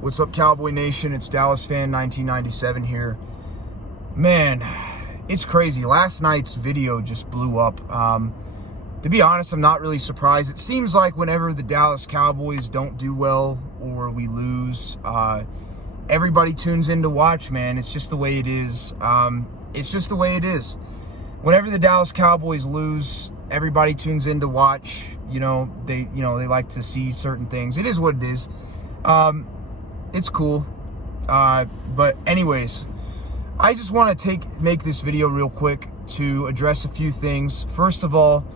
What's up, Cowboy Nation? It's Dallas Fan 1997 here. Man, it's crazy. Last night's video just blew up. To be honest, I'm not really surprised. It seems like whenever the Dallas Cowboys don't do well or we lose, everybody tunes in to watch, man. It's just the way it is. It's just the way it is. Whenever the Dallas Cowboys lose, everybody tunes in to watch. They like to see certain things. It is what it is. It's cool. But anyways, I just want to make this video real quick to address a few things. First of all,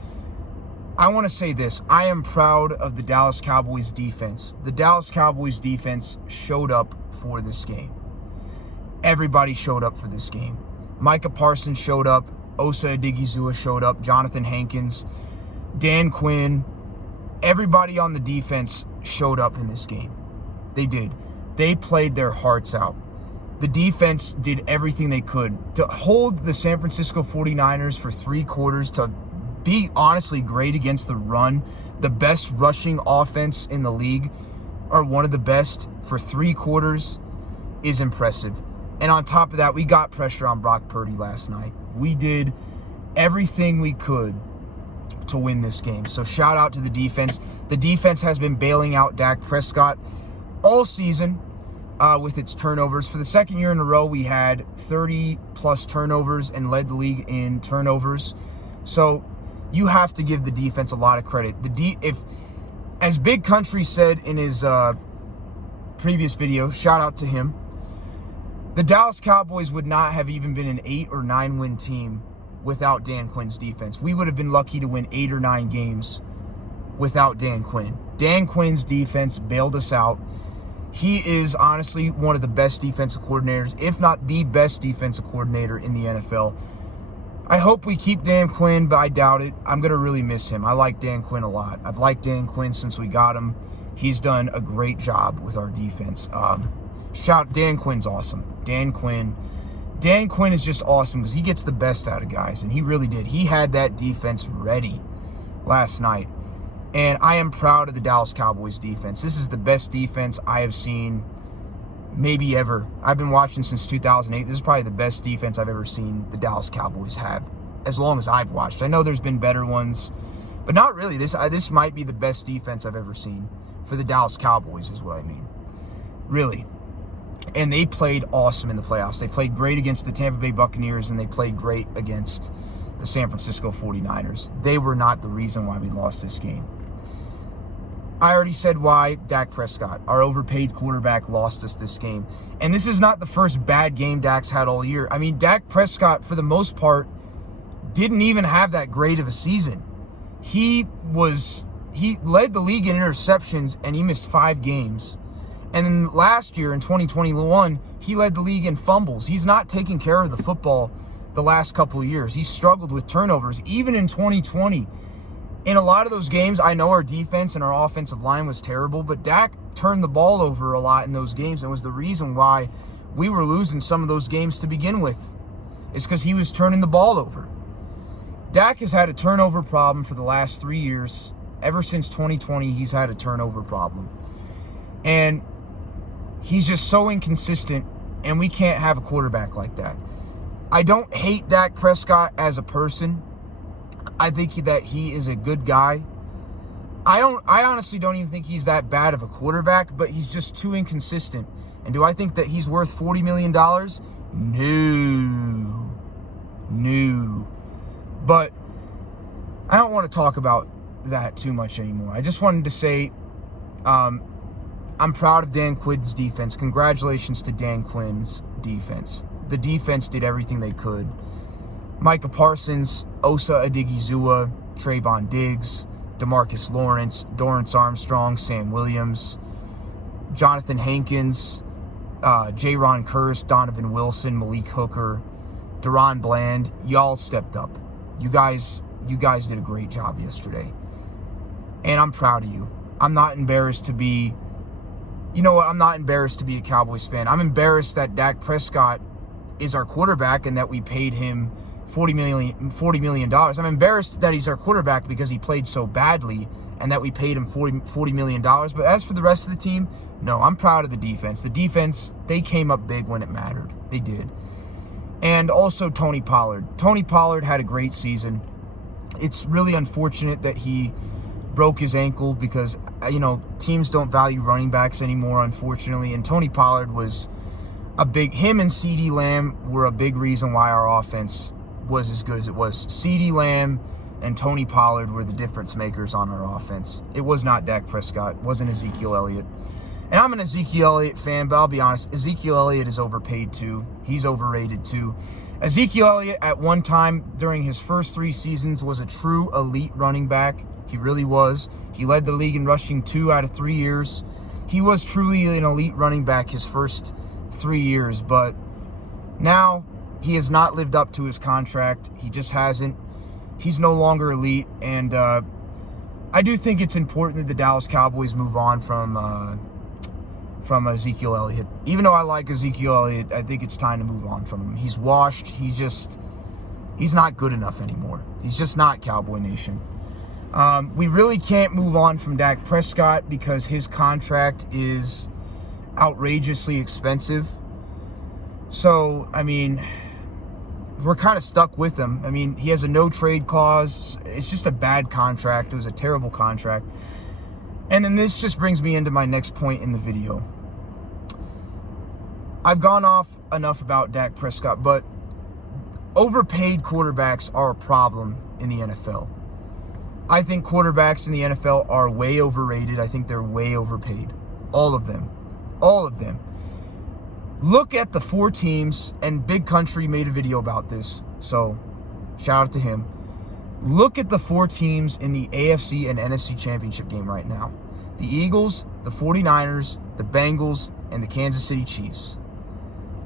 I want to say this. I am proud of the Dallas Cowboys defense. The Dallas Cowboys defense showed up for this game. Everybody showed up for this game. Micah Parsons showed up. Osa Odighizuwa showed up. Jonathan Hankins, Dan Quinn. Everybody on the defense showed up in this game. They did. They played their hearts out. The defense did everything they could to hold the San Francisco 49ers for 3 quarters, to be honestly great against the run. The best rushing offense in the league, or one of the best, for 3 quarters is impressive. And on top of that, we got pressure on Brock Purdy last night. We did everything we could to win this game. So shout out to the defense. The defense has been bailing out Dak Prescott all season with its turnovers. For the second year in a row, we had 30-plus turnovers and led the league in turnovers. So you have to give the defense a lot of credit. As Big Country said in his previous video, shout out to him, the Dallas Cowboys would not have even been an 8 or 9 win team without Dan Quinn's defense. We would have been lucky to win 8 or 9 games without Dan Quinn. Dan Quinn's defense bailed us out. He is honestly one of the best defensive coordinators, if not the best defensive coordinator in the NFL. I hope we keep Dan Quinn, but I doubt it. I'm going to really miss him. I like Dan Quinn a lot. I've liked Dan Quinn since we got him. He's done a great job with our defense. Dan Quinn's awesome. Dan Quinn is just awesome because he gets the best out of guys, and he really did. He had that defense ready last night. And I am proud of the Dallas Cowboys defense. This is the best defense I have seen maybe ever. I've been watching since 2008. This is probably the best defense I've ever seen the Dallas Cowboys have, as long as I've watched. I know there's been better ones, but not really. This might be the best defense I've ever seen for the Dallas Cowboys, is what I mean. Really. And they played awesome in the playoffs. They played great against the Tampa Bay Buccaneers, and they played great against the San Francisco 49ers. They were not the reason why we lost this game. I already said why. Dak Prescott, our overpaid quarterback, lost us this game. And this is not the first bad game Dak's had all year. I mean, Dak Prescott, for the most part, didn't even have that great of a season. He led the league in interceptions, and he missed 5 games. And then last year, in 2021, he led the league in fumbles. He's not taking care of the football the last couple of years. He struggled with turnovers, even in 2020. In a lot of those games, I know our defense and our offensive line was terrible, but Dak turned the ball over a lot in those games, and was the reason why we were losing some of those games to begin with. It's because he was turning the ball over. Dak has had a turnover problem for the last 3 years. Ever since 2020, he's had a turnover problem. And he's just so inconsistent, and we can't have a quarterback like that. I don't hate Dak Prescott as a person. I think that he is a good guy. I honestly don't even think he's that bad of a quarterback, but he's just too inconsistent. And do I think that he's worth $40 million? No. But I don't want to talk about that too much anymore. I just wanted to say I'm proud of Dan Quinn's defense. Congratulations to Dan Quinn's defense. The defense did everything they could. Micah Parsons, Osa Odighizuwa, Trayvon Diggs, DeMarcus Lawrence, Dorrance Armstrong, Sam Williams, Jonathan Hankins, Jaron Kearse, Donovan Wilson, Malik Hooker, Deron Bland. Y'all stepped up. You guys did a great job yesterday. And I'm proud of you. I'm not embarrassed to be... You know what? I'm not embarrassed to be a Cowboys fan. I'm embarrassed that Dak Prescott is our quarterback and that we paid him $40 million. I'm embarrassed that he's our quarterback because he played so badly and that we paid him $40 million. But as for the rest of the team, no, I'm proud of the defense. The defense, they came up big when it mattered. They did. And also Tony Pollard. Tony Pollard had a great season. It's really unfortunate that he broke his ankle because, teams don't value running backs anymore, unfortunately. And Tony Pollard was him and CeeDee Lamb were a big reason why our offense was as good as it was. CeeDee Lamb and Tony Pollard were the difference makers on our offense. It was not Dak Prescott. It wasn't Ezekiel Elliott. And I'm an Ezekiel Elliott fan, but I'll be honest, Ezekiel Elliott is overpaid too. He's overrated too. Ezekiel Elliott at one time during his first 3 seasons was a true elite running back. He really was. He led the league in rushing 2 out of 3 years. He was truly an elite running back his first 3 years, but now he has not lived up to his contract. He just hasn't. He's no longer elite, and I do think it's important that the Dallas Cowboys move on from Ezekiel Elliott. Even though I like Ezekiel Elliott, I think it's time to move on from him. He's washed. He's not good enough anymore. He's just not Cowboy Nation. We really can't move on from Dak Prescott because his contract is outrageously expensive. So, we're kind of stuck with him. He has a no-trade clause. It's just a bad contract. It was a terrible contract. And then this just brings me into my next point in the video. I've gone off enough about Dak Prescott, but overpaid quarterbacks are a problem in the NFL. I think quarterbacks in the NFL are way overrated. I think they're way overpaid. All of them. All of them. Look at the 4 teams, and Big Country made a video about this, so shout out to him. Look at the 4 teams in the AFC and NFC championship game right now. The Eagles, the 49ers, the Bengals, and the Kansas City Chiefs.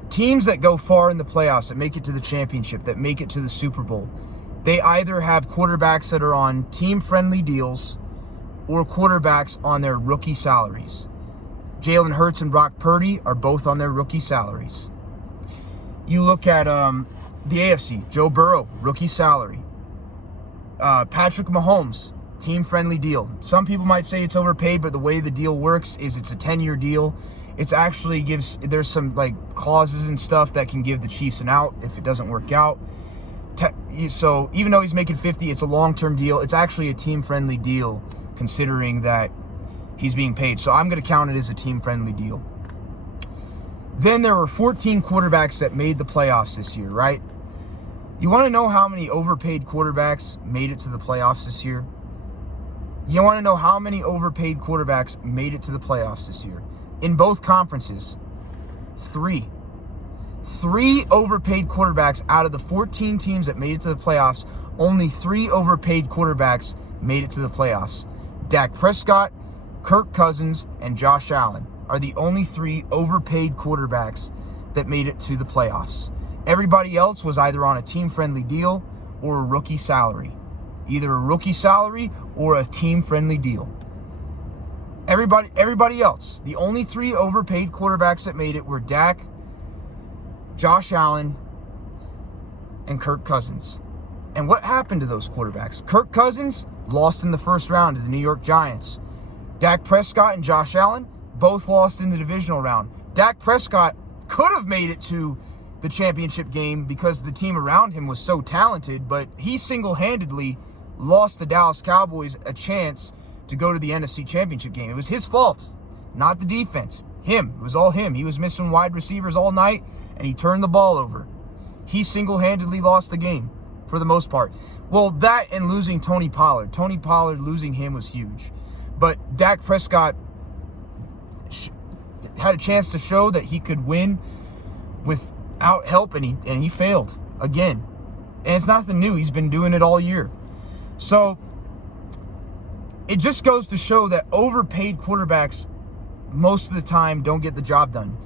Teams that go far in the playoffs, that make it to the championship, that make it to the Super Bowl, they either have quarterbacks that are on team-friendly deals or quarterbacks on their rookie salaries. Jalen Hurts and Brock Purdy are both on their rookie salaries. You look at the AFC, Joe Burrow, rookie salary. Patrick Mahomes, team-friendly deal. Some people might say it's overpaid, but the way the deal works is it's a 10-year deal. It's actually there's some clauses and stuff that can give the Chiefs an out if it doesn't work out. So even though he's making 50, it's a long-term deal. It's actually a team-friendly deal considering that he's being paid. So I'm going to count it as a team-friendly deal. Then there were 14 quarterbacks that made the playoffs this year, right? You want to know how many overpaid quarterbacks made it to the playoffs this year? You want to know how many overpaid quarterbacks made it to the playoffs this year? In both conferences, 3. 3 overpaid quarterbacks out of the 14 teams that made it to the playoffs. Only 3 overpaid quarterbacks made it to the playoffs. Dak Prescott, Kirk Cousins, and Josh Allen are the only 3 overpaid quarterbacks that made it to the playoffs. Everybody else was either on a team-friendly deal or a rookie salary. Either a rookie salary or a team-friendly deal. Everybody else, the only 3 overpaid quarterbacks that made it were Dak, Josh Allen, and Kirk Cousins. And what happened to those quarterbacks? Kirk Cousins lost in the first round to the New York Giants. Dak Prescott and Josh Allen both lost in the divisional round. Dak Prescott could have made it to the championship game because the team around him was so talented, but he single-handedly lost the Dallas Cowboys a chance to go to the NFC championship game. It was his fault, not the defense. Him. It was all him. He was missing wide receivers all night, and he turned the ball over. He single-handedly lost the game for the most part. Well, that and losing Tony Pollard. Tony Pollard, losing him was huge. But Dak Prescott had a chance to show that he could win without help, and he failed again. And it's nothing new. He's been doing it all year. So it just goes to show that overpaid quarterbacks most of the time don't get the job done.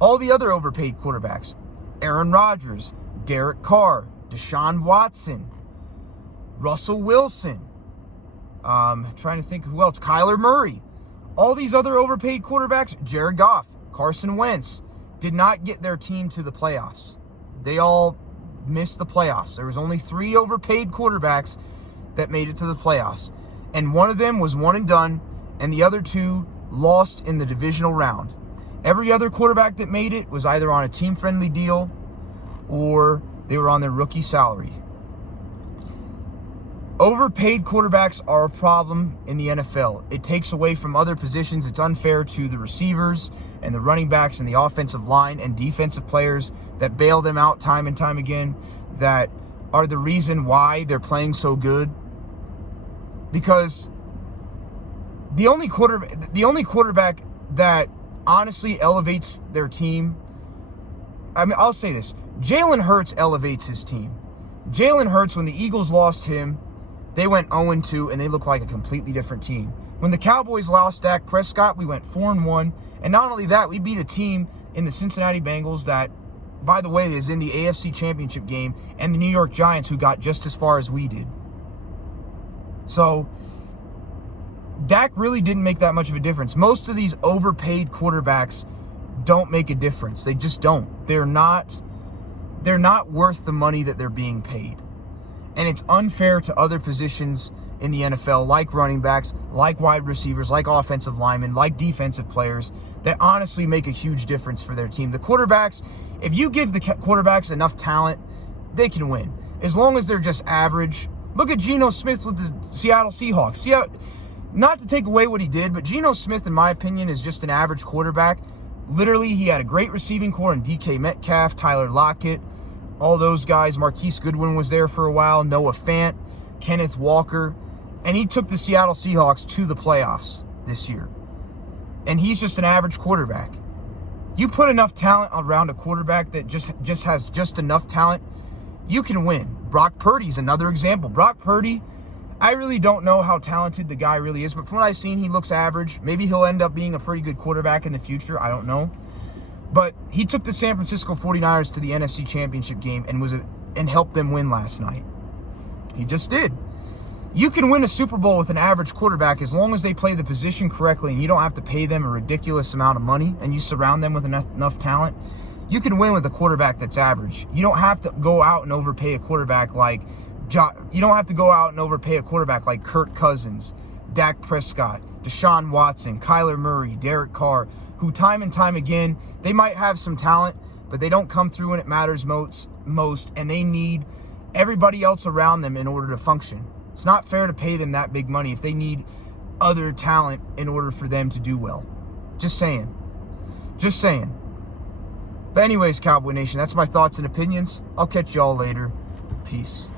All the other overpaid quarterbacks, Aaron Rodgers, Derek Carr, Deshaun Watson, Russell Wilson, trying to think who else, Kyler Murray. All these other overpaid quarterbacks, Jared Goff, Carson Wentz, did not get their team to the playoffs. They all missed the playoffs. There was only 3 overpaid quarterbacks that made it to the playoffs. and one of them was one and done, and the other two lost in the divisional round. Every other quarterback that made it was either on a team-friendly deal or they were on their rookie salary. Overpaid quarterbacks are a problem in the NFL. It takes away from other positions. It's unfair to the receivers and the running backs and the offensive line and defensive players that bail them out time and time again, that are the reason why they're playing so good. Because the only quarterback that honestly elevates their team, I mean, I'll say this, Jalen Hurts elevates his team. Jalen Hurts, when the Eagles lost him, they went 0-2, and they look like a completely different team. When the Cowboys lost Dak Prescott, we went 4-1. And not only that, we beat a team in the Cincinnati Bengals that, by the way, is in the AFC Championship game, and the New York Giants, who got just as far as we did. So, Dak really didn't make that much of a difference. Most of these overpaid quarterbacks don't make a difference. They just don't. They're not worth the money that they're being paid. And it's unfair to other positions in the NFL, like running backs, like wide receivers, like offensive linemen, like defensive players, that honestly make a huge difference for their team. The quarterbacks, if you give the quarterbacks enough talent, they can win. As long as they're just average. Look at Geno Smith with the Seattle Seahawks. Not to take away what he did, but Geno Smith, in my opinion, is just an average quarterback. Literally, he had a great receiving core in DK Metcalf, Tyler Lockett, all those guys. Marquise Goodwin was there for a while, Noah Fant, Kenneth Walker, and he took the Seattle Seahawks to the playoffs this year. And he's just an average quarterback. You put enough talent around a quarterback that just has just enough talent, you can win. Brock Purdy's another example. Brock Purdy, I really don't know how talented the guy really is, but from what I've seen, he looks average. Maybe he'll end up being a pretty good quarterback in the future. I don't know. But he took the San Francisco 49ers to the NFC Championship game and helped them win last night. He just did. You can win a Super Bowl with an average quarterback as long as they play the position correctly and you don't have to pay them a ridiculous amount of money and you surround them with enough talent. You can win with a quarterback that's average. You don't have to go out and overpay a quarterback like Kirk Cousins, Dak Prescott, Deshaun Watson, Kyler Murray, Derek Carr, who time and time again, they might have some talent, but they don't come through when it matters most, and they need everybody else around them in order to function. It's not fair to pay them that big money if they need other talent in order for them to do well. Just saying. But anyways, Cowboy Nation, that's my thoughts and opinions. I'll catch y'all later. Peace.